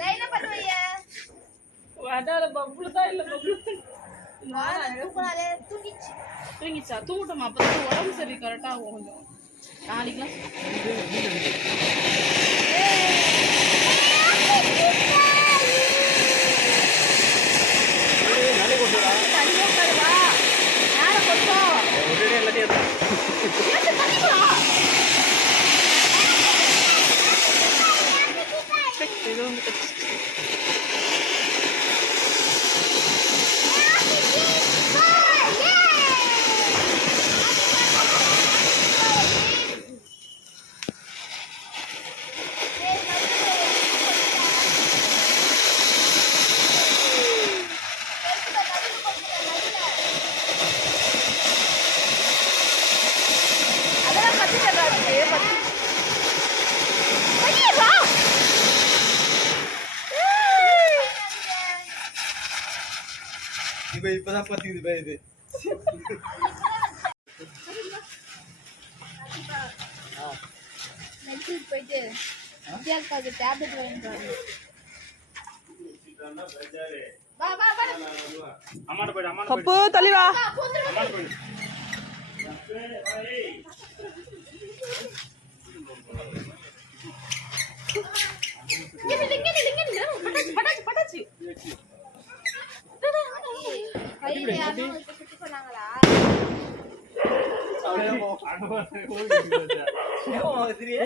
லைனா பண்ணுவீங்க அதால பப்புள் தான் இல்ல பப்புள் தூங்குறாளே தூங்கிச்சா தூங்கட்டும் அப்பதான் உடம்பு சரி கரெக்டா ஆகும் கொஞ்சம் நாளைக்குலாம் இப்பதான் பத்திக்குது இது போயிட்டு டேப்லெட் வாங்கிட்டு பப்பு தள்ளிவா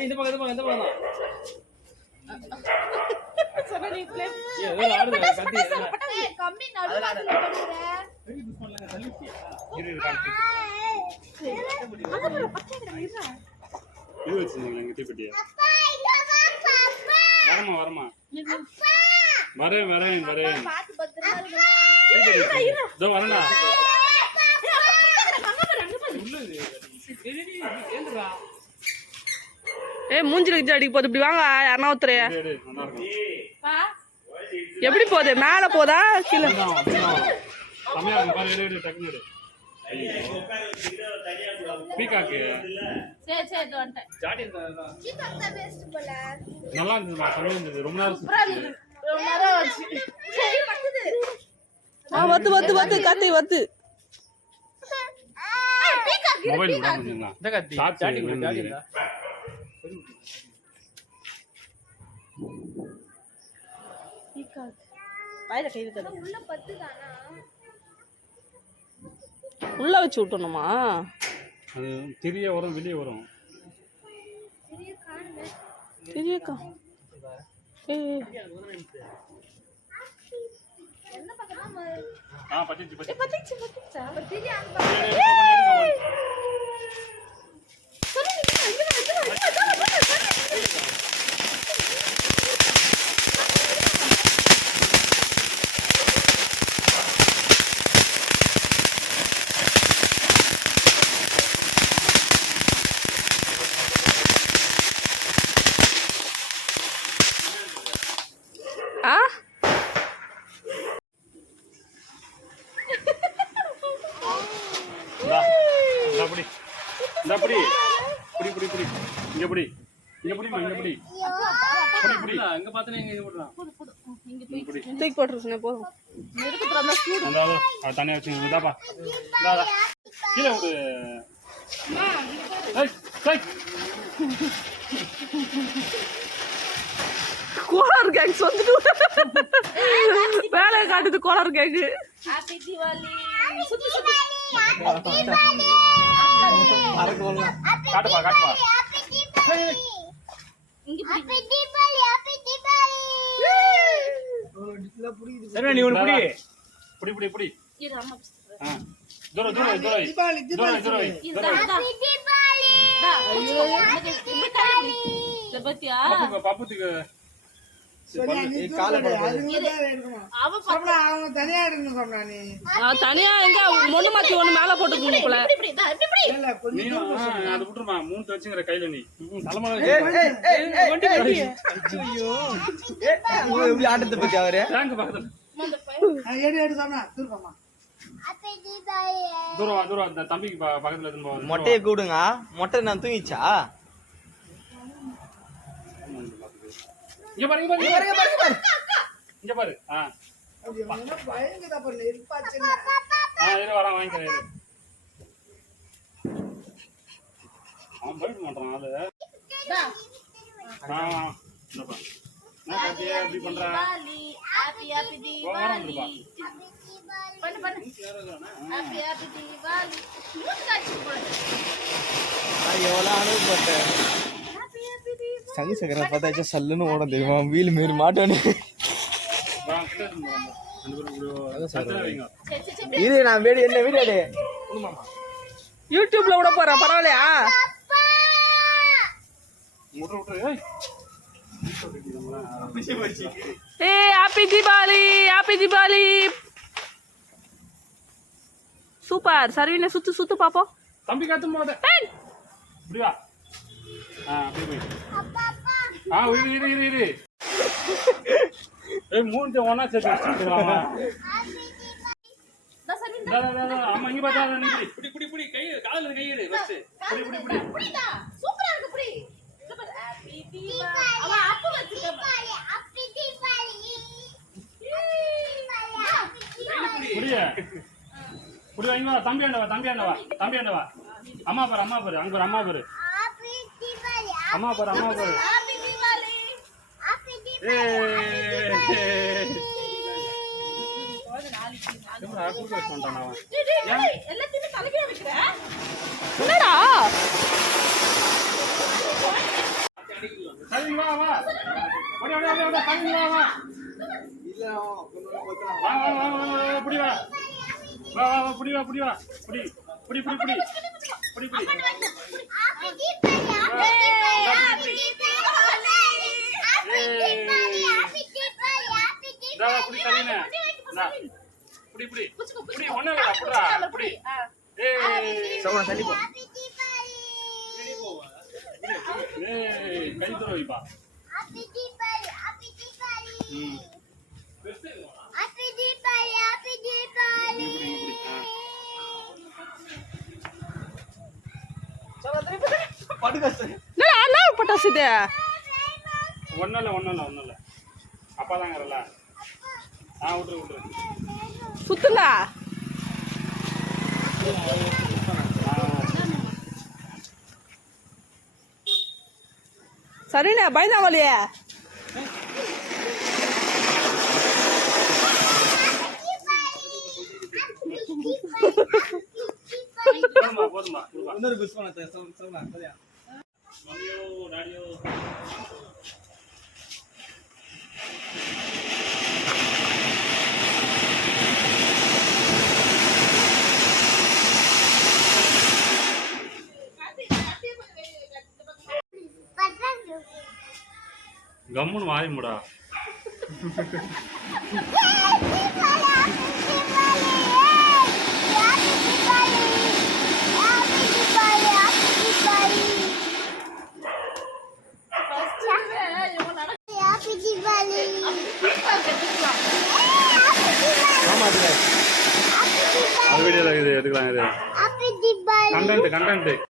இந்த பக்கம் வரமா வரேன் வரேன் வரேன் வரேன்டா மூஞ்சில இது அடிக்க போகுது இப்படி வாங்க யாருன்னா ஒருத்தரைய எப்படி போகுது மேல போதா கீழே பீகாக்கு நல்லா இருந்ததுமா செம்மையா இருந்தது ரொம்ப நேரம் வத்து வத்து வத்து கத்தி வத்து மொபைல் விடாம உள்ள வச்சு விட்டணுமா அது தெரிய வரும் வெளியே வரும் தெரியக்கா தூக்கி போட்டுருச்சுனே போதும் தனியா வச்சுதாப்பா கீழே விடு கோளாறு கேங்ஸ் வந்துட்டு வேலையை காட்டுது கோளாறு கேங்கு காட்டுப்பா காட்டுப்பா நீ ஒண்ணு புடி புடி புடி தூரம் தூரம் தூரம் தூரம் தூரம் பாப்புத்துக்கு தனியா எங்க ஒண்ணு மாத்தி ஒண்ணு மேல போட்டு போல அது விட்டுருமா மூணு வச்சுங்கிற கையில நீ ஆட்டத்தை பத்தி அவரு தூரம் தூரம் அந்த தம்பிக்கு பக்கத்துல மொட்டையை கூடுங்க மொட்டை நான் தூங்கிச்சா இங்க பாரு இங்க பாரு இங்க பாரு இங்க பாரு இரு வரேன் வாங்கிக்கிறேன் இரு. அவன் போயிட்டு மாட்டான் ஆளு இந்தப்பா நான் கட்டியா எப்படி பண்றேன் தீபாவளி ஹாப்பி ஹாப்பி தீபாவளி பண்ணு பண்ணு ஹாப்பி ஹாப்பி தீபாவளி மூஞ்சி போடு எவ்வளோ அனுபவப்பட்டேன் ஹாப்பி ஹாப்பி தீபாவளி சங்கு சக்கரை பார்த்தாச்சா சல்லுன்னு ஓட தெரியுமா வீல் மாரி மாட்டோன்னு இது நான் வீடு என்ன வீடு எடு யூடியூப்ல விட போறேன் பரவாயில்லையா ஏய் happy Deepavali happy Deepavali super சர்வீன சுத்து சுத்து பாப்போம் தம்பி காத்தும் போத இப்படியா அப்படி போய் இரு இரு இரு ஏய் மூணு ஒண்ணா சேர்த்து வச்சுக்கலாமா ஆமா இங்க பார்த்தா நீ புடி புடி புடி கை கால்ல கை எடு வச்சு புடி புடி புடி புடிடா சூப்பரா இருக்கு புடி சூப்பர் ஹாப்பி தீபாவளி அவ அப்ப வச்சுக்க ஹாப்பி தீபாவளி புடியா புடி வாங்க வா தம்பி ஆண்டவா அம்மா பாரு அங்க பாரு அம்மா பாரு ஹாப்பி தீபாவளி அம்மா பாரு ஹாப்பி தீபாவளி ஹாப்பி எல்லாத்தையும் தலைக்கே வைக்கிற என்னடா தம்பி வா வா ஓடி தம்பி வா புடி வா புடி புடி happy Deepavali happy Deepavali happy Deepavali happy Deepavali புடி தரீனே புடி ஒண்ணே இல்ல புடிடா புடி ஏய் சோனா தள்ளி போ ஹாப்பி தீபாவளி ஏய் கை தரோய்பா ஹாப்பி தீபாவளி ஹாப்பி தீபாவளி ம் ஹாப்பி தீபாவளி ஹாப்பி தீபாவளி சோனா தள்ளி போ படுங்க சார் என்னடா என்ன பட்டாசு இது ஒண்ணும் இல்ல அப்பா தாங்கறல விட்டுரு சுத்துங்க சரிண்ணே பயந்தாங்கோலியே போதுமா இன்னொரு புஷ் பண்ண சோனா சரியா மம்மியோ டாடியோ கம்முன்னு வாய் முடா வீடியோல இது எடுக்கலாம் இது கண்டென்ட்